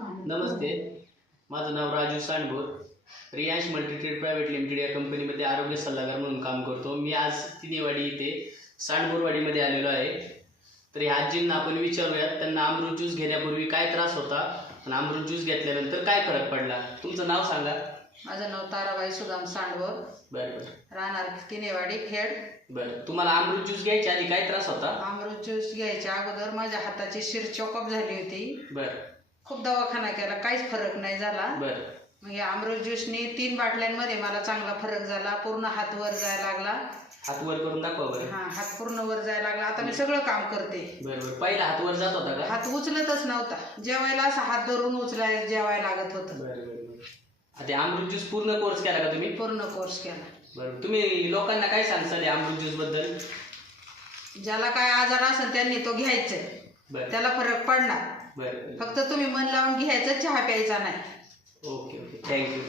नमस्ते, माझं नाव Raju Sandbhor. Riyansh multitrade private limited या कंपनीमध्ये आरोग्य सल्लागार म्हणून काम करतो. मी आज तिनेवाडी इथे सांडभोरवाडीमध्ये आलेलो आहे. तर या आजींना आपण विचारूयात त्यांना अमृत ज्यूस घेण्यापूर्वी काय त्रास होता आणि अमृत ज्यूस घेतल्यानंतर काय फरक पडला. तुमचं नाव सांगा. माझं नाव ताराबाई सुदाम सांडभोर. बरं बरं. राहणार तिनेवाडी खेड. बरं, तुम्हाला अमृत ज्यूस घ्यायच्या आधी काय त्रास होता? अमृत ज्यूस घ्यायच्या अगोदर माझ्या हाताची शिर चोकअप झाली होती. बरं. खूप दवाखाना केला, काहीच फरक नाही झाला. बरं. मग या अमृत ज्यूसने 3 बाटल्यांमध्ये मला चांगला फरक झाला. पूर्ण हात वर जायला लागला. हात वर करून दाखवा बरं. हा, हात पूर्ण वर जायला लागला. आता मी सगळं काम करते. बरं बरं. पहिला हात वर जात होता का? हात उचलतच नव्हता. जेवायला असा हात धरून उचलाय जेवायला लागत होतं. बरं बरं बरं. आता अमृत ज्यूस पूर्ण कोर्स केला का तुम्ही? पूर्ण कोर्स केला. बरं, तुम्ही लोकांना काय सांगताल या अमृत ज्यूस बद्दल? ज्याला काय आजार असेल त्यांनी तो घ्यायचा. बरं. त्याला फरक पडणार. बरं. फक्त तुम्ही मन लावून घ्यायचं, चहा प्यायचा नाही. Okay okay, thank you.